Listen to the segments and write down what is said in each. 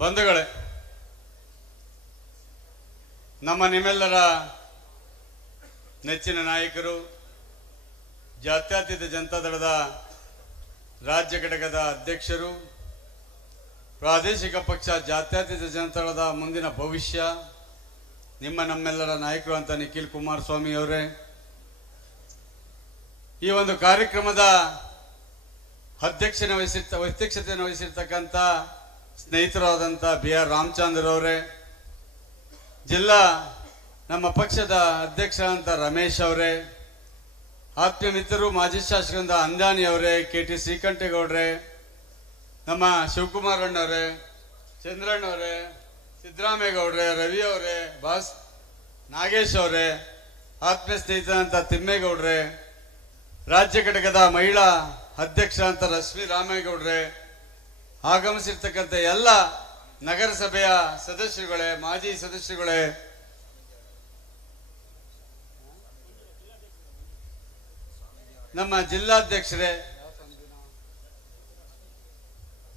ಬಂಧುಗಳೇ, ನಿಮ್ಮೆಲ್ಲರ ನೆಚ್ಚಿನ ನಾಯಕರು, ಜಾತ್ಯತೀತ ಜನತಾದಳದ ರಾಜ್ಯ ಘಟಕದ ಅಧ್ಯಕ್ಷರು, ಪ್ರಾದೇಶಿಕ ಪಕ್ಷ ಜಾತ್ಯತೀತ ಜನತಾದಳದ ಮುಂದಿನ ಭವಿಷ್ಯ, ನಮ್ಮೆಲ್ಲರ ನಾಯಕರು ಅಂತ ನಿಖಿಲ್ ಕುಮಾರಸ್ವಾಮಿ ಅವರೇ, ಈ ಒಂದು ಕಾರ್ಯಕ್ರಮದ ಅಧ್ಯಕ್ಷತೆಯನ್ನು ವಹಿಸಿರ್ತಕ್ಕಂಥ ಸ್ನೇಹಿತರಾದಂಥ BR ರಾಮಚಂದ್ರ ಅವರೇ, ಜಿಲ್ಲಾ ನಮ್ಮ ಪಕ್ಷದ ಅಧ್ಯಕ್ಷರಾದಂಥ ರಮೇಶ್ ಅವರೇ, ಆತ್ಮೀಯ ಮಿತ್ರರು ಮಾಜಿ ಶಾಸಕರಾದ ಅಂದಾನಿ ಅವರೇ, KT ಶ್ರೀಕಂಠೇಗೌಡ್ರೆ, ನಮ್ಮ ಶಿವಕುಮಾರ್ ಅಣ್ಣವರೇ, ಚಂದ್ರಣ್ಣವರೇ, ಸಿದ್ದರಾಮೇಗೌಡ್ರೆ, ರವಿ ಅವರೇ, ನಾಗೇಶ್ ಅವರೇ, ಆತ್ಮೀಯ ಸ್ನೇಹಿತರಂತ ತಿಮ್ಮೇಗೌಡ್ರೆ, ರಾಜ್ಯ ಘಟಕದ ಮಹಿಳಾ ಅಧ್ಯಕ್ಷರಂತ ರಶ್ಮಿ ರಾಮೇಗೌಡ್ರೆ, ಆಗಮಿಸಿರ್ತಕ್ಕಂಥ ಎಲ್ಲ ನಗರಸಭೆಯ ಸದಸ್ಯರುಗಳೇ, ಮಾಜಿ ಸದಸ್ಯರುಗಳೇ, ನಮ್ಮ ಜಿಲ್ಲಾಧ್ಯಕ್ಷರೇ,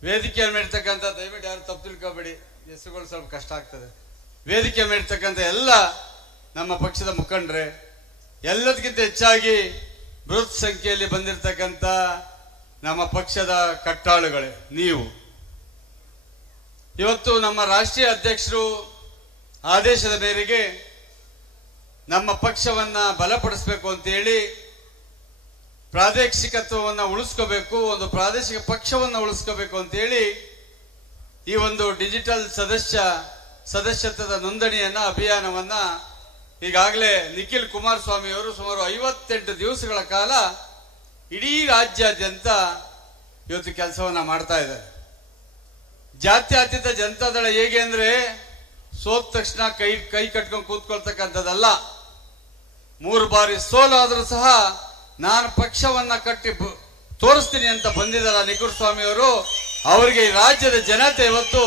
ವೇದಿಕೆ ಮೇಲಿರ್ತಕ್ಕಂಥ, ದಯವಿಟ್ಟು ಯಾರು ತಪ್ಪು ತಿಳ್ಕೊಬೇಡಿ, ಹೆಸರುಗಳು ಸ್ವಲ್ಪ ಕಷ್ಟ ಆಗ್ತದೆ. ವೇದಿಕೆ ಮೇಲಿರ್ತಕ್ಕಂಥ ಎಲ್ಲ ನಮ್ಮ ಪಕ್ಷದ ಮುಖಂಡರೇ, ಎಲ್ಲದಕ್ಕಿಂತ ಹೆಚ್ಚಾಗಿ ಬೃಹತ್ ಸಂಖ್ಯೆಯಲ್ಲಿ ಬಂದಿರತಕ್ಕಂಥ ನಮ್ಮ ಪಕ್ಷದ ಕಟ್ಟಾಳುಗಳೇ, ನೀವು ಇವತ್ತು ನಮ್ಮ ರಾಷ್ಟ್ರೀಯ ಅಧ್ಯಕ್ಷರು ಆದೇಶದ ಮೇರೆಗೆ ನಮ್ಮ ಪಕ್ಷವನ್ನ ಬಲಪಡಿಸಬೇಕು ಅಂತೇಳಿ ಪ್ರಾದೇಶಿಕತ್ವವನ್ನು ಉಳಿಸ್ಕೋಬೇಕು, ಒಂದು ಪ್ರಾದೇಶಿಕ ಪಕ್ಷವನ್ನು ಉಳಿಸ್ಕೋಬೇಕು ಅಂತೇಳಿ ಈ ಒಂದು ಡಿಜಿಟಲ್ ಸದಸ್ಯತ್ವದ ನೋಂದಣಿಯನ್ನ ಅಭಿಯಾನವನ್ನ ಈಗಾಗಲೇ ನಿಖಿಲ್ ಕುಮಾರಸ್ವಾಮಿ ಅವರು ಸುಮಾರು 58 ದಿವಸಗಳ ಕಾಲ ಇಡೀ ರಾಜ್ಯಾದ್ಯಂತ ಇವತ್ತು ಕೆಲಸವನ್ನ ಮಾಡ್ತಾ ಇದ್ದಾರೆ. ಜಾತ್ಯತೀತ ಜನತಾದಳ ಹೇಗೆ ಅಂದ್ರೆ ಸೋತ ತಕ್ಷಣ ಕೈ ಕಟ್ಕೊಂಡು ಕೂತ್ಕೊಳ್ತಕ್ಕಂಥದ್ದಲ್ಲ. 3 ಬಾರಿ ಸೋಲಾದರೂ ಸಹ ನಾನು ಪಕ್ಷವನ್ನ ಕಟ್ಟಿ ತೋರಿಸ್ತೀನಿ ಅಂತ ಬಂದಿದ್ದಾರ ನಿಖಿಲ್ ಸ್ವಾಮಿ ಅವರು. ಅವರಿಗೆ ಈ ರಾಜ್ಯದ ಜನತೆ ಇವತ್ತು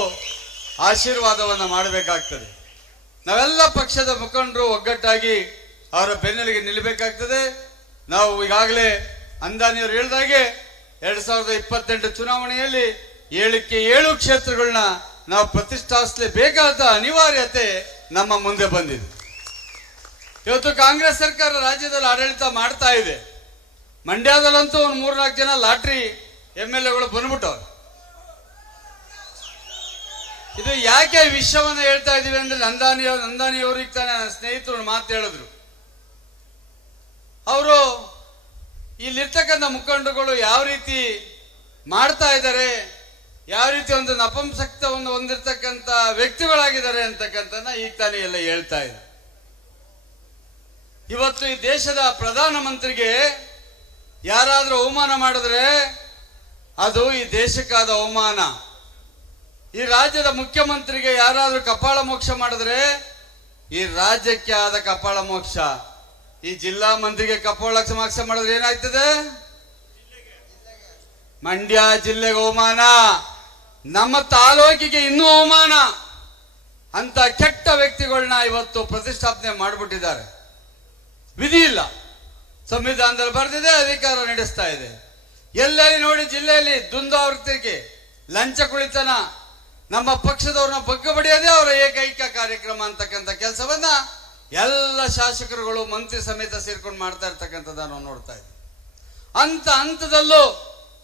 ಆಶೀರ್ವಾದವನ್ನ ಮಾಡಬೇಕಾಗ್ತದೆ. ನಾವೆಲ್ಲ ಪಕ್ಷದ ಮುಖಂಡರು ಒಗ್ಗಟ್ಟಾಗಿ ಅವರ ಬೆನ್ನೆಲುಬಿಗೆ ನಿಲ್ಲಬೇಕಾಗ್ತದೆ. ನಾವು ಈಗಾಗಲೇ ಅಂದಾನಿಯವರು ಹೇಳಿದಾಗೆ 2028 ಚುನಾವಣೆಯಲ್ಲಿ 7ಕ್ಕೆ 7 ಕ್ಷೇತ್ರಗಳನ್ನ ನಾವು ಪ್ರತಿಷ್ಠಾಪಿಸಲೇಬೇಕಾದ ಅನಿವಾರ್ಯತೆ ನಮ್ಮ ಮುಂದೆ ಬಂದಿದೆ. ಇವತ್ತು ಕಾಂಗ್ರೆಸ್ ಸರ್ಕಾರ ರಾಜ್ಯದಲ್ಲಿ ಆಡಳಿತ ಮಾಡ್ತಾ ಇದೆ. ಮಂಡ್ಯದಲ್ಲಂತೂ ಒಂದು 3-4 ಜನ ಲಾಟ್ರಿ MLAಗಳು ಬಂದ್ಬಿಟ್ಟವ್ರು. ಇದು ಯಾಕೆ ವಿಷಯವನ್ನ ಹೇಳ್ತಾ ಇದೀವಿ ಅಂದ್ರೆ ನಂದಾನಿ ಅವ್ರಿಗೆ ತಾನೇ ನನ್ನ ಸ್ನೇಹಿತರು ಮಾತು ಹೇಳಿದ್ರು. ಅವರು ಇಲ್ಲಿರ್ತಕ್ಕಂಥ ಮುಖಂಡರುಗಳು ಯಾವ ರೀತಿ ಮಾಡ್ತಾ ಇದ್ದಾರೆ, ಯಾವ ರೀತಿ ಒಂದು ನಪುಂಸಕ್ತವನ್ನು ಹೊಂದಿರತಕ್ಕಂಥ ವ್ಯಕ್ತಿಗಳಾಗಿದ್ದಾರೆ ಅಂತಕ್ಕಂಥನ್ನ ಈಗ ತಾನೇ ಎಲ್ಲ ಹೇಳ್ತಾ ಇದೆ. ಇವತ್ತು ಈ ದೇಶದ ಪ್ರಧಾನಮಂತ್ರಿಗೆ ಯಾರಾದ್ರೂ ಅವಮಾನ ಮಾಡಿದ್ರೆ ಅದು ಈ ದೇಶಕ್ಕಾದ ಅವಮಾನ. ಈ ರಾಜ್ಯದ ಮುಖ್ಯಮಂತ್ರಿಗೆ ಯಾರಾದ್ರೂ ಕಪಾಳ ಮೋಕ್ಷ ಮಾಡಿದ್ರೆ ಈ ರಾಜ್ಯಕ್ಕೆ ಆದ ಕಪಾಳ ಮೋಕ್ಷ. ಈ ಜಿಲ್ಲಾ ಮಂತ್ರಿಗೆ ಕಪಾಳ ಮೋಕ್ಷ ಮಾಡಿದ್ರೆ ಏನಾಗ್ತದೆ? ಮಂಡ್ಯ ಜಿಲ್ಲೆಗೆ ಅವಮಾನ, ನಮ್ಮ ತಾಲೂಕಿಗೆ ಇನ್ನೂ ಅವಮಾನ. ಅಂತ ಕೆಟ್ಟ ವ್ಯಕ್ತಿಗಳನ್ನ ಇವತ್ತು ಪ್ರತಿಷ್ಠಾಪನೆ ಮಾಡಿಬಿಟ್ಟಿದ್ದಾರೆ. ವಿಧಿ ಇಲ್ಲ, ಸಂವಿಧಾನದಲ್ಲಿ ಬರೆದಿದೆ, ಅಧಿಕಾರ ನಡೆಸ್ತಾ ಇದೆ. ಎಲ್ಲೆಲ್ಲಿ ನೋಡಿ ಜಿಲ್ಲೆಯಲ್ಲಿ ದುಂದಾವೃತ್ತಿಗೆ, ಲಂಚ ಕುಳಿತನ, ನಮ್ಮ ಪಕ್ಷದವ್ರನ್ನ ಬಗ್ಗ ಬಡಿಯೋದೇ ಅವರ ಏಕೈಕ ಕಾರ್ಯಕ್ರಮ ಅಂತಕ್ಕಂಥ ಕೆಲಸವನ್ನ ಎಲ್ಲ ಶಾಸಕರುಗಳು ಮಂತ್ರಿ ಸಮೇತ ಸೇರ್ಕೊಂಡು ಮಾಡ್ತಾ ಇರ್ತಕ್ಕಂಥದ್ದು ನಾವು ನೋಡ್ತಾ ಇದ್ದೀವಿ. ಹಂತದಲ್ಲೂ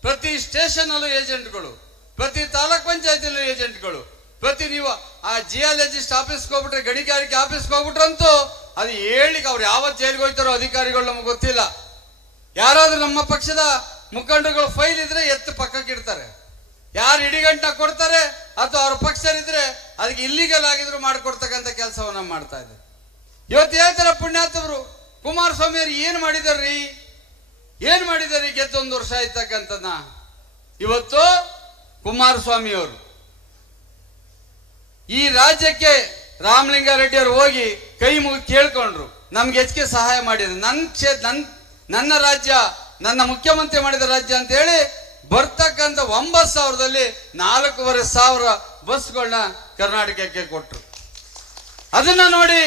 ಪ್ರತಿ ಸ್ಟೇಷನ್ ಅಲ್ಲೂ ಏಜೆಂಟ್ಗಳು, ಪ್ರತಿ ತಾಲೂಕ್ ಪಂಚಾಯತಿಯಲ್ಲೂ ಏಜೆಂಟ್ಗಳು, ನೀವು ಆ ಜಿಯಾಲಜಿಸ್ಟ್ ಆಫೀಸ್ಗೆ ಹೋಗ್ಬಿಟ್ರೆ, ಗಣಿಗಾರಿಕೆ ಆಫೀಸ್ಗೆ ಹೋಗ್ಬಿಟ್ರಂತೂ ಅದು ಹೇಳಿಕ್ಕೆ ಅವ್ರು ಯಾವ ಜೈಲಿಗೆ ಹೋಗ್ತಾರೋ ಅಧಿಕಾರಿಗಳು ನಮ್ಗೆ ಗೊತ್ತಿಲ್ಲ. ಯಾರಾದ್ರೂ ನಮ್ಮ ಪಕ್ಷದ ಮುಖಂಡರುಗಳು ಫೈಲ್ ಇದ್ರೆ ಎತ್ತು ಪಕ್ಕಕ್ಕೆ ಇಡ್ತಾರೆ. ಯಾರು ಇಡಿಗಂಟ ಕೊಡ್ತಾರೆ ಅಥವಾ ಅವ್ರ ಪಕ್ಷರಿದ್ರೆ ಅದಕ್ಕೆ ಇಲ್ಲಿಗಲ್ ಆಗಿದ್ರು ಮಾಡಿಕೊಡ್ತಕ್ಕಂಥ ಕೆಲಸವನ್ನ ಮಾಡ್ತಾ ಇದ್ದಾರೆ. ಇವತ್ತು ಹೇಳ್ತಾರ ಪುಣ್ಯಾತವರು ಕುಮಾರಸ್ವಾಮಿ ಅವರು ಏನ್ ಮಾಡಿದಾರ್ರಿ ಗೆದ್ದು 1 ವರ್ಷ ಆಯ್ತಕ್ಕಂಥದ್ನ. ಇವತ್ತು ಕುಮಾರಸ್ವಾಮಿ ಅವರು ಈ ರಾಜ್ಯಕ್ಕೆ ರಾಮಲಿಂಗಾರೆಡ್ಡಿ ಅವರು ಹೋಗಿ ಕೈ ಮುಗಿ ಕೇಳ್ಕೊಂಡ್ರು, ನಮ್ಗೆ ಹೆಚ್ಚಿಗೆ ಸಹಾಯ ಮಾಡಿದ್ರು. ನನ್ನ ರಾಜ್ಯ, ನನ್ನ ಮುಖ್ಯಮಂತ್ರಿ ಮಾಡಿದ ರಾಜ್ಯ ಅಂತ ಹೇಳಿ ಬರ್ತಕ್ಕಂಥ 9,000ದಲ್ಲಿ 4,500 ಬಸ್ಗಳನ್ನ ಕರ್ನಾಟಕಕ್ಕೆ ಕೊಟ್ರು. ಅದನ್ನ ನೋಡಿ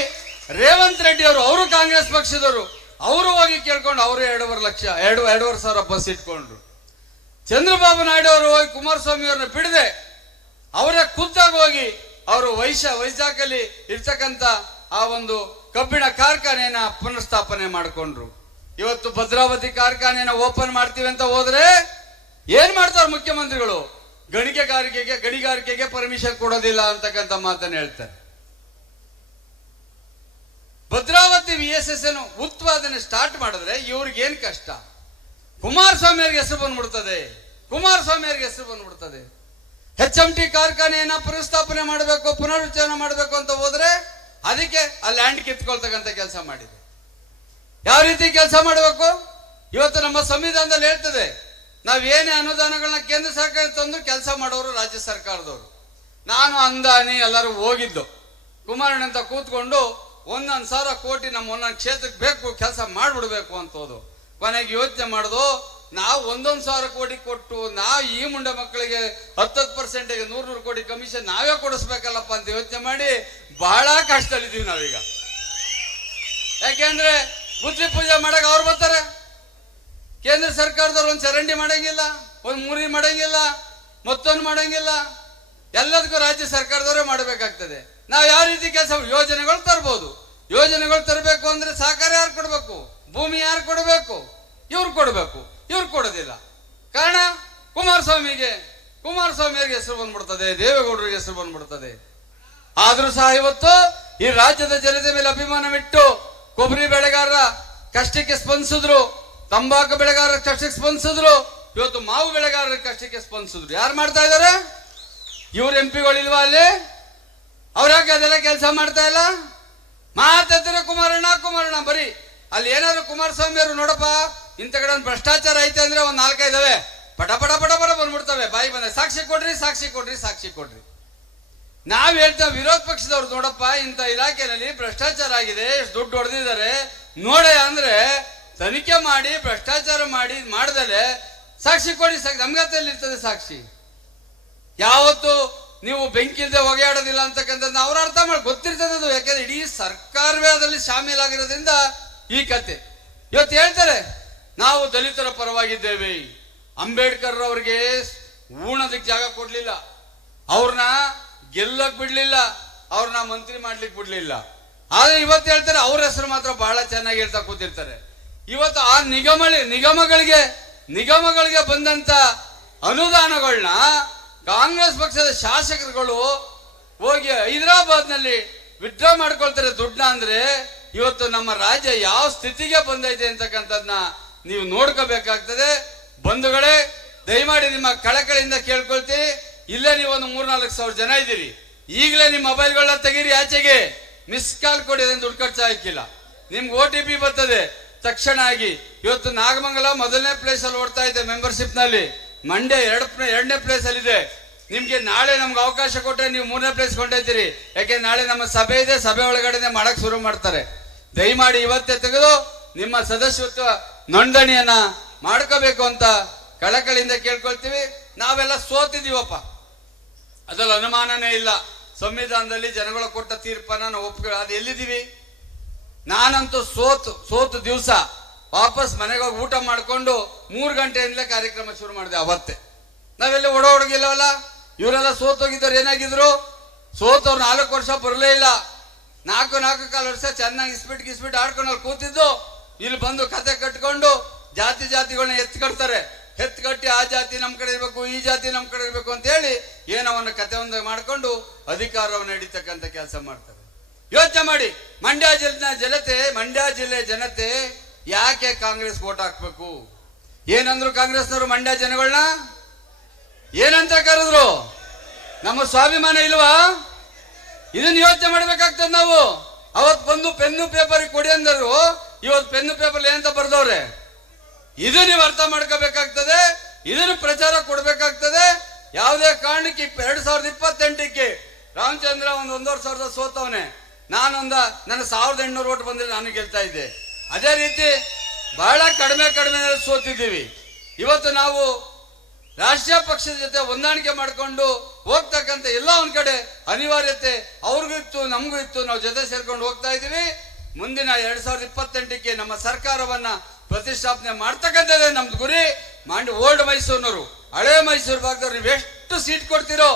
ರೇವಂತ್ ರೆಡ್ಡಿ ಅವರು ಕಾಂಗ್ರೆಸ್ ಪಕ್ಷದವರು, ಅವರು ಹೋಗಿ ಕೇಳ್ಕೊಂಡು ಅವರು 2,500 ಬಸ್ ಇಟ್ಕೊಂಡ್ರು. ಚಂದ್ರಬಾಬು ನಾಯ್ಡು ಅವರು ಹೋಗಿ ಕುಮಾರಸ್ವಾಮಿ ಅವ್ರನ್ನ ಬಿಡದೆ ಅವರೇ ಖುದ್ದಾಗಿ ಹೋಗಿ ಅವರು ವೈಜಾಗಲ್ಲಿ ಇರ್ತಕ್ಕಂಥ ಆ ಒಂದು ಕಬ್ಬಿಣ ಕಾರ್ಖಾನೆಯನ್ನ ಪುನರ್ಸ್ಥಾಪನೆ ಮಾಡಿಕೊಂಡ್ರು. ಇವತ್ತು ಭದ್ರಾವತಿ ಕಾರ್ಖಾನೆಯನ್ನ ಓಪನ್ ಮಾಡ್ತೀವಿ ಅಂತ ಹೋದ್ರೆ ಏನ್ ಮಾಡ್ತಾರೆ ಮುಖ್ಯಮಂತ್ರಿಗಳು? ಗಣಿಗಾರಿಕೆಗೆ ಪರ್ಮಿಷನ್ ಕೊಡೋದಿಲ್ಲ ಅಂತಕ್ಕಂಥ ಮಾತನ್ನ ಹೇಳ್ತಾರೆ. ಭದ್ರಾವತಿ VSS ಉತ್ಪಾದನೆ ಸ್ಟಾರ್ಟ್ ಮಾಡಿದ್ರೆ ಇವ್ರಿಗೆ ಏನ್ ಕಷ್ಟ? ಕುಮಾರಸ್ವಾಮಿ ಅವರಿಗೆ ಹೆಸರು ಬಂದ್ಬಿಡ್ತದೆ. HMT ಕಾರ್ಖಾನೆಯನ್ನ ಪುನರ್ಸ್ಥಾಪನೆ ಮಾಡಬೇಕು, ಪುನರುಜ್ಜೀವನ ಮಾಡಬೇಕು ಅಂತ ಹೋದ್ರೆ ಅದಕ್ಕೆ ಆ ಲ್ಯಾಂಡ್ ಕಿತ್ಕೊಳ್ತಕ್ಕಂಥ ಕೆಲಸ ಮಾಡಿದೆ. ಯಾವ ರೀತಿ ಕೆಲಸ ಮಾಡಬೇಕು? ಇವತ್ತು ನಮ್ಮ ಸಂವಿಧಾನದಲ್ಲಿ ಹೇಳ್ತದೆ, ನಾವೇನೇ ಅನುದಾನಗಳನ್ನ ಕೇಂದ್ರ ಸರ್ಕಾರ ತಂದು ಕೆಲಸ ಮಾಡೋರು ರಾಜ್ಯ ಸರ್ಕಾರದವರು. ನಾನು ಅಂದಾನಿ ಎಲ್ಲರೂ ಹೋಗಿದ್ದು ಕುಮಾರಣ್ಣ ಅಂತ ಕೂತ್ಕೊಂಡು 1,000 ಕೋಟಿ ನಮ್ಮ ಒಂದೊಂದು ಕ್ಷೇತ್ರಕ್ಕೆ ಬೇಕು, ಕೆಲಸ ಮಾಡ್ಬಿಡ್ಬೇಕು ಅಂತ ಹೋದು. ಕೊನೆಗೆ ಯೋಚನೆ ಮಾಡುದು, ನಾವು 1,000 ಕೋಟಿ ಕೊಟ್ಟು ನಾವು ಈ ಮುಂಡೆ ಮಕ್ಕಳಿಗೆ 10% 100 ಕೋಟಿ ಕಮಿಷನ್ ನಾವೇ ಕೊಡಿಸ್ಬೇಕಲ್ಲಪ್ಪ ಅಂತ ಯೋಚನೆ ಮಾಡಿ ಬಹಳ ಕಷ್ಟದಲ್ಲಿದ್ದೀವಿ ನಾವೀಗ. ಯಾಕೆಂದ್ರೆ ಬುದ್ಧಿ ಪೂಜೆ ಮಾಡಕ್ ಅವ್ರು ಬರ್ತಾರೆ, ಕೇಂದ್ರ ಸರ್ಕಾರದವ್ರು ಒಂದು ಚರಂಡಿ ಮಾಡಂಗಿಲ್ಲ, ಒಂದು ಮುರಿ ಮಾಡಂಗಿಲ್ಲ, ಮತ್ತೊಂದು ಮಾಡಂಗಿಲ್ಲ, ಎಲ್ಲದಕ್ಕೂ ರಾಜ್ಯ ಸರ್ಕಾರದವರೇ ಮಾಡಬೇಕಾಗ್ತದೆ. ನಾವು ಯಾವ ರೀತಿ ಕೆಲಸ ಯೋಜನೆಗಳು ತರಬಹುದು. ಯೋಜನೆಗಳು ತರಬೇಕು ಅಂದ್ರೆ ಸಹಕಾರ ಯಾರು ಕೊಡ್ಬೇಕು? ಭೂಮಿ ಯಾರು ಕೊಡಬೇಕು? ಇವ್ರು ಕೊಡಬೇಕು. ಇವ್ರು ಕೊಡೋದಿಲ್ಲ. ಕಾರಣ ಕುಮಾರಸ್ವಾಮಿಯವರಿಗೆ ಹೆಸರು ಬಂದ್ಬಿಡ್ತದೆ, ದೇವೇಗೌಡರಿಗೆ ಹೆಸರು ಬಂದ್ಬಿಡ್ತದೆ. ಆದ್ರೂ ಸಹ ಇವತ್ತು ಈ ರಾಜ್ಯದ ಜನತೆ ಮೇಲೆ ಅಭಿಮಾನವಿಟ್ಟು ಕೊಬ್ಬರಿ ಬೆಳೆಗಾರರ ಕಷ್ಟಕ್ಕೆ ಸ್ಪಂದಿಸಿದ್ರು, ತಂಬಾಕು ಬೆಳೆಗಾರರ ಕಷ್ಟಕ್ಕೆ ಸ್ಪಂದಿಸಿದ್ರು, ಇವತ್ತು ಮಾವು ಬೆಳೆಗಾರರ ಕಷ್ಟಕ್ಕೆ ಸ್ಪಂದಿಸಿದ್ರು. ಯಾರು ಮಾಡ್ತಾ ಇದಾರೆ? ಇವ್ರ MP ಇಲ್ವಾ ಅಲ್ಲಿ? ಅವ್ರಾಗ ಅದೆಲ್ಲ ಕೆಲಸ ಮಾಡ್ತಾ ಇಲ್ಲ. ಮಾತಾಡ್ತಾರೆ ಕುಮಾರಣ್ಣ ಬರೀ ಅಲ್ಲಿ ಏನಾದ್ರು ಕುಮಾರಸ್ವಾಮಿ ಅವರು ನೋಡಪ್ಪ ಇಂಥ ಕಡೆ ಒಂದು ಭ್ರಷ್ಟಾಚಾರ ಐತೆ ಅಂದ್ರೆ ಒಂದ್ 4-5 ಇದಾವೆ, ಪಟ ಬಂದ್ಬಿಡ್ತವೆ. ಬಾಯಿ ಬಂದ ಸಾಕ್ಷಿ ಕೊಡ್ರಿ. ನಾವ್ ಹೇಳ್ತೇವೆ ವಿರೋಧ ಪಕ್ಷದವ್ರು, ನೋಡಪ್ಪ ಇಂಥ ಇಲಾಖೆಯಲ್ಲಿ ಭ್ರಷ್ಟಾಚಾರ ಆಗಿದೆ, ಎಷ್ಟು ದುಡ್ಡು ಹೊಡೆದಿದ್ದಾರೆ ನೋಡ ಅಂದ್ರೆ ತನಿಖೆ ಮಾಡಿ ಭ್ರಷ್ಟಾಚಾರ ಮಾಡ್ದಲೆ ಸಾಕ್ಷಿ ಕೊಡಿ. ನಮ್ಗತ್ತಲ್ಲಿ ಇರ್ತದೆ ಸಾಕ್ಷಿ. ಯಾವತ್ತು ನೀವು ಬೆಂಕಿ ಇಲ್ಲದೆ ಹೊಗೆಯಾಡೋದಿಲ್ಲ ಅಂತಕ್ಕಂಥದ್ದು ಅವ್ರ ಅರ್ಥ ಮಾಡಿ ಗೊತ್ತಿರ್ತದೆ ಅದು. ಯಾಕಂದ್ರೆ ಇಡೀ ಸರ್ಕಾರವೇ ಅದರಲ್ಲಿ ಶಾಮೀಲಾಗಿರೋದ್ರಿಂದ ಈ ಕತೆ. ಇವತ್ತು ಹೇಳ್ತಾರೆ ನಾವು ದಲಿತರ ಪರವಾಗಿದ್ದೇವೆ, ಅಂಬೇಡ್ಕರ್ ಅವ್ರಿಗೆ ಉಣದಕ್ಕೆ ಜಾಗ ಕೊಡ್ಲಿಲ್ಲ, ಅವ್ರನ್ನ ಗೆಲ್ಲಕ್ ಬಿಡ್ಲಿಲ್ಲ, ಅವ್ರನ್ನ ಮಂತ್ರಿ ಮಾಡ್ಲಿಕ್ಕೆ ಬಿಡ್ಲಿಲ್ಲ. ಆದ್ರೆ ಇವತ್ತು ಹೇಳ್ತಾರೆ ಅವ್ರ ಹೆಸರು ಮಾತ್ರ ಬಹಳ ಚೆನ್ನಾಗಿ ಹೇಳ್ತಾ ಕೂತಿರ್ತಾರೆ. ಇವತ್ತು ಆ ನಿಗಮಗಳಿಗೆ ಬಂದಂತ ಅನುದಾನಗಳನ್ನ ಕಾಂಗ್ರೆಸ್ ಪಕ್ಷದ ಶಾಸಕರುಗಳು ಹೋಗಿ ಹೈದರಾಬಾದ್ ನಲ್ಲಿ ವಿಡ್ರಾ ಮಾಡ್ಕೊಳ್ತಾರೆ ದುಡ್ಡನ್ನ. ಅಂದ್ರೆ ಇವತ್ತು ನಮ್ಮ ರಾಜ್ಯ ಯಾವ ಸ್ಥಿತಿಗೆ ಬಂದೈತೆ ಅಂತಕ್ಕಂಥದ್ನ ನೀವು ನೋಡ್ಕೋಬೇಕಾಗ್ತದೆ. ಬಂಧುಗಳೇ, ದಯಮಾಡಿ ನಿಮ್ಮ ಕಳಕಳಿಯಿಂದ ಕೇಳ್ಕೊಳ್ತೀರಿ, ಇಲ್ಲೇ ನೀವು ಒಂದು 3-4 ಸಾವಿರ ಜನ ಇದ್ದೀರಿ, ಈಗಲೇ ನಿಮ್ಮ ಮೊಬೈಲ್ಗಳನ್ನ ತೆಗೀರಿ, ಆಚೆಗೆ ಮಿಸ್ ಕಾಲ್ ಕೊಡಿ, ಅದನ್ನು ದುಡ್ಡು ಖರ್ಚು ಹಾಕಿಲ್ಲ, ನಿಮ್ಗೆ OTP ಬರ್ತದೆ ತಕ್ಷಣ ಆಗಿ. ಇವತ್ತು ನಾಗಮಂಗಲ ಮೊದಲನೇ ಪ್ಲೇಸ್ ಅಲ್ಲಿ ಓಡ್ತಾ ಇದೆ ಮೆಂಬರ್ಶಿಪ್ ನಲ್ಲಿ, ಮಂಡ್ಯ 2ನೇ ಪ್ಲೇಸ್ ಅಲ್ಲಿ ಇದೆ. ನಿಮ್ಗೆ ನಾಳೆ ನಮ್ಗೆ ಅವಕಾಶ ಕೊಟ್ಟರೆ ನೀವು 3ನೇ ಪ್ಲೇಸ್ ಕೊಂಡೈತೀರಿ. ಯಾಕೆ ನಾಳೆ ನಮ್ಮ ಸಭೆ ಇದೆ, ಸಭೆ ಒಳಗಡೆ ಮಾಡಕ್ ಶುರು ಮಾಡ್ತಾರೆ. ದಯಮಾಡಿ ಇವತ್ತೇ ತೆಗೆದು ನಿಮ್ಮ ಸದಸ್ಯತ್ವ ನೋಂದಣಿಯನ್ನ ಮಾಡ್ಕೋಬೇಕು ಅಂತ ಕಳಕಳಿಯಿಂದ ಕೇಳ್ಕೊಳ್ತೀವಿ. ನಾವೆಲ್ಲ ಸೋತಿದೀವಪ್ಪ, ಅದ್ರಲ್ಲಿ ಅನುಮಾನನೇ ಇಲ್ಲ. ಸಂವಿಧಾನದಲ್ಲಿ ಜನಗಳು ಕೊಟ್ಟ ತೀರ್ಪನ್ನ ನಾವು ಒಪ್ಪಿಕೊಳ್ಳಿ. ಅದು ಎಲ್ಲಿದ್ದೀವಿ? ನಾನಂತೂ ಸೋತು ದಿವಸ ವಾಪಸ್ ಮನೆಗೆ ಹೋಗಿ ಊಟ ಮಾಡ್ಕೊಂಡು 3 ಗಂಟೆಯಿಂದಲೇ ಕಾರ್ಯಕ್ರಮ ಶುರು ಮಾಡಿದೆ. ಅವತ್ತೇ ನಾವೆಲ್ಲ ಓಡೋಗಿಲ್ಲವಲ್ಲ. ಇವರೆಲ್ಲ ಸೋತೋಗಿದ್ದವ್ರು ಏನಾಗಿದ್ರು? ಸೋತವ್ರು 4 ವರ್ಷ ಬರಲೇ ಇಲ್ಲ. 4.25 ವರ್ಷ ಚೆನ್ನಾಗಿ ಇಸ್ಬಿಟ್ ಆಡ್ಕೊಂಡು ಅಲ್ಲಿ ಕೂತಿದ್ದು, ಇಲ್ಲಿ ಬಂದು ಕತೆ ಕಟ್ಕೊಂಡು ಜಾತಿಗಳನ್ನ ಎತ್ಕಟ್ತಾರೆ. ಎತ್ಕಟ್ಟಿ ಆ ಜಾತಿ ನಮ್ ಕಡೆ ಇರ್ಬೇಕು, ಈ ಜಾತಿ ನಮ್ ಕಡೆ ಇರ್ಬೇಕು ಅಂತ ಹೇಳಿ ಏನವನ್ನ ಕತೆ ಒಂದು ಮಾಡ್ಕೊಂಡು ಅಧಿಕಾರವನ್ನು ಹಿಡಿತಕ್ಕಂಥ ಕೆಲಸ ಮಾಡ್ತಾರೆ. ಯೋಚನೆ ಮಾಡಿ, ಮಂಡ್ಯ ಜಿಲ್ಲೆ ಜನತೆ ಯಾಕೆ ಕಾಂಗ್ರೆಸ್ ವೋಟ್ ಹಾಕ್ಬೇಕು? ಏನಂದ್ರು ಕಾಂಗ್ರೆಸ್ನವರು ಮಂಡ್ಯ ಜನಗಳನ್ನ? ಏನಂತ ಕರೆದ್ರು? ನಮ್ಮ ಸ್ವಾಭಿಮಾನ ಇಲ್ವಾ? ಇದನ್ನ ಯೋಚನೆ ಮಾಡ್ಬೇಕಾಗ್ತದೆ ನಾವು. ಅವತ್ ಬಂದು ಪೆನ್ನು ಪೇಪರ್ ಕೊಡಿ ಅಂದರು, ಇವತ್ತು ಪೆನ್ನು ಪೇಪರ್ ಏನಂತ ಬರ್ದವ್ರೆ? ಇದು ನೀವು ಅರ್ಥ ಮಾಡ್ಕೋಬೇಕಾಗ್ತದೆ, ಇದನ್ನು ಪ್ರಚಾರ ಕೊಡ್ಬೇಕಾಗ್ತದೆ. ಯಾವುದೇ ಕಾರಣಕ್ಕೆ 2028ಕ್ಕೆ ರಾಮಚಂದ್ರ 1.5 ಸಾವಿರದ ಸೋತವನೆ, ನನ್ನ 1800 ಓಟ್ ಬಂದ್ರೆ ನಾನು ಗೆಲ್ತಾ ಇದ್ದೆ. ಅದೇ ರೀತಿ ಬಹಳ ಕಡಿಮೆ ಸೋತಿದ್ದೀವಿ. ಇವತ್ತು ನಾವು ರಾಷ್ಟ್ರೀಯ ಪಕ್ಷದ ಜೊತೆ ಹೊಂದಾಣಿಕೆ ಮಾಡಿಕೊಂಡು ಹೋಗ್ತಕ್ಕಂಥ ಎಲ್ಲ ಒಂದ್ ಕಡೆ ಅನಿವಾರ್ಯತೆ ಅವ್ರಿಗೂ ಇತ್ತು, ನಮಗೂ ಇತ್ತು. ನಾವು ಜೊತೆ ಸೇರ್ಕೊಂಡು ಹೋಗ್ತಾ ಇದೀವಿ. ಮುಂದಿನ 2028ಕ್ಕೆ ನಮ್ಮ ಸರ್ಕಾರವನ್ನ ಪ್ರತಿಷ್ಠಾಪನೆ ಮಾಡ್ತಕ್ಕಂಥದ್ದೇ ನಮ್ದು ಗುರಿ. ಓಲ್ಡ್ ಮೈಸೂರಿನವರು, ಹಳೆ ಮೈಸೂರು ಭಾಗದವ್ರು ನೀವು ಎಷ್ಟು ಸೀಟ್ ಕೊಡ್ತೀರೋ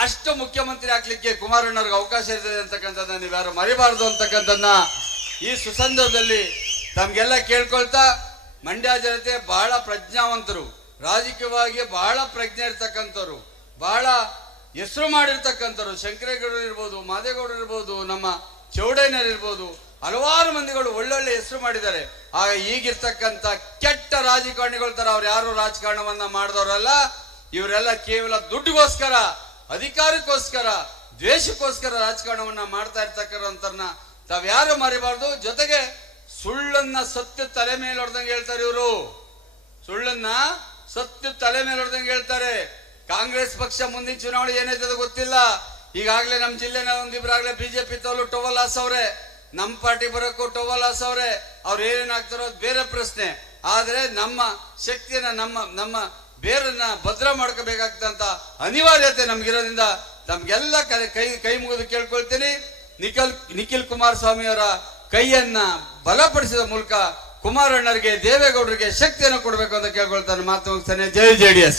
ಅಷ್ಟು ಮುಖ್ಯಮಂತ್ರಿ ಆಗ್ಲಿಕ್ಕೆ ಕುಮಾರಣ್ಣವ್ರಿಗೆ ಅವಕಾಶ ಇರ್ತದೆ ಅಂತಕ್ಕಂಥದ್ದನ್ನ ನೀವ್ಯಾರು ಮರಿಬಾರ್ದು ಅಂತಕ್ಕಂಥದ್ದನ್ನ ಈ ಸುಸಂದರ್ಭದಲ್ಲಿ ತಮ್ಗೆಲ್ಲ ಕೇಳ್ಕೊಳ್ತಾ, ಮಂಡ್ಯ ಜನತೆ ಬಹಳ ಪ್ರಜ್ಞಾವಂತರು, ರಾಜಕೀಯವಾಗಿ ಬಹಳ ಪ್ರಜ್ಞೆ ಇರ್ತಕ್ಕಂಥವ್ರು, ಬಹಳ ಹೆಸರು ಮಾಡಿರ್ತಕ್ಕಂಥವ್ರು. ಶಂಕರೇಗೌಡರು ಇರ್ಬೋದು, ಮಾದೇಗೌಡರು ಇರ್ಬೋದು, ನಮ್ಮ ಚೌಡಯ್ಯನವರು ಇರ್ಬೋದು, ಹಲವಾರು ಮಂದಿಗಳು ಒಳ್ಳೊಳ್ಳೆ ಹೆಸರು ಮಾಡಿದ್ದಾರೆ. ಆಗ ಈಗಿರ್ತಕ್ಕಂಥ ಕೆಟ್ಟ ರಾಜಕಾರಣಿಗಳ ತರ ಅವ್ರು ಯಾರು ರಾಜಕಾರಣವನ್ನ ಮಾಡಿದವರಲ್ಲ. ಇವರೆಲ್ಲ ಕೇವಲ ದುಡ್ಡಿಗೋಸ್ಕರ, ಅಧಿಕಾರಕ್ಕೋಸ್ಕರ, ದ್ವೇಷಕ್ಕೋಸ್ಕರ ರಾಜಕಾರಣವನ್ನ ಮಾಡ್ತಾ ಇರ್ತಕ್ಕಂಥವ್ರನ್ನ ತಾವ್ಯಾರು ಮರಿಬಾರ್ದು. ಜೊತೆಗೆ ಸುಳ್ಳನ್ನ ಸತ್ಯ ತಲೆ ಮೇಲೆ ಹೊಡೆದಂಗೆ ಹೇಳ್ತಾರೆ ಇವರು. ಸುಳ್ಳನ್ನ ಸತ್ಯ ತಲೆ ಮೇಲೆ ಹೊಡೆದಂಗೆ ಹೇಳ್ತಾರೆ. ಕಾಂಗ್ರೆಸ್ ಪಕ್ಷ ಮುಂದಿನ ಚುನಾವಣೆ ಏನಾಯ್ತದ ಗೊತ್ತಿಲ್ಲ. ಈಗಾಗಲೇ ನಮ್ಮ ಜಿಲ್ಲೆನ ಒಂದಿಬ್ರಾಗ್ಲೇ ಬಿಜೆಪಿ ತೋಲು ಟೊವಲ್ ಹಾಸವ್ರೆ, ನಮ್ಮ ಪಾರ್ಟಿ ಬರೋಕ್ಕೂ ಟೊವಲ್ ಹಾಸವ್ರೆ. ಅವ್ರು ಏನೇನಾಗ್ತಾರೋ ಅದು ಬೇರೆ ಪ್ರಶ್ನೆ. ಆದ್ರೆ ನಮ್ಮ ಶಕ್ತಿಯನ್ನ, ನಮ್ಮ ಬೇರನ್ನ ಭದ್ರ ಮಾಡ್ಕೋಬೇಕಾಗ್ತಂತ ಅನಿವಾರ್ಯತೆ ನಮ್ಗಿರೋದ್ರಿಂದ ತಮ್ಗೆಲ್ಲ ಕೈ ಮುಗಿದು ಕೇಳ್ಕೊಳ್ತೀನಿ. ನಿಖಿಲ್ ಕುಮಾರಸ್ವಾಮಿ ಅವರ ಕೈಯನ್ನ ಬಲಪಡಿಸಿದ ಮೂಲಕ ಕುಮಾರಣ್ಣರಿಗೆ, ದೇವೇಗೌಡರಿಗೆ ಶಕ್ತಿಯನ್ನು ಕೊಡಬೇಕು ಅಂತ ಕೇಳ್ಕೊಳ್ತಾನೆ. ಮಾತು ಮುಗಿಸ್ತಾನೆ. ಜೈ JDS.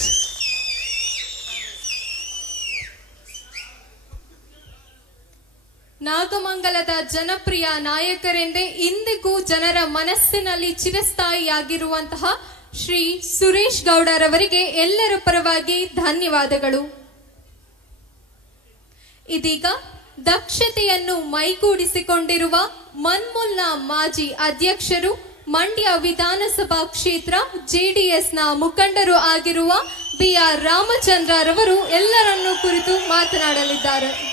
ನಾಗಮಂಗಲದ ಜನಪ್ರಿಯ ನಾಯಕರೆಂದೇ ಇಂದಿಗೂ ಜನರ ಮನಸ್ಸಿನಲ್ಲಿ ಚಿರಸ್ಥಾಯಿಯಾಗಿರುವಂತಹ ಶ್ರೀ ಸುರೇಶ್ ಗೌಡರವರಿಗೆ ಎಲ್ಲರ ಪರವಾಗಿ ಧನ್ಯವಾದಗಳು. ಇದೀಗ ದಕ್ಷತೆಯನ್ನು ಮೈಗೂಡಿಸಿಕೊಂಡಿರುವ ಮನ್ಮುಲ್ನ ಮಾಜಿ ಅಧ್ಯಕ್ಷರು, ಮಂಡ್ಯ ವಿಧಾನಸಭಾ ಕ್ಷೇತ್ರ JDSನ ಮುಖಂಡರು ಆಗಿರುವ BR ರಾಮಚಂದ್ರರವರು ಎಲ್ಲರನ್ನೂ ಕುರಿತು ಮಾತನಾಡಲಿದ್ದಾರೆ.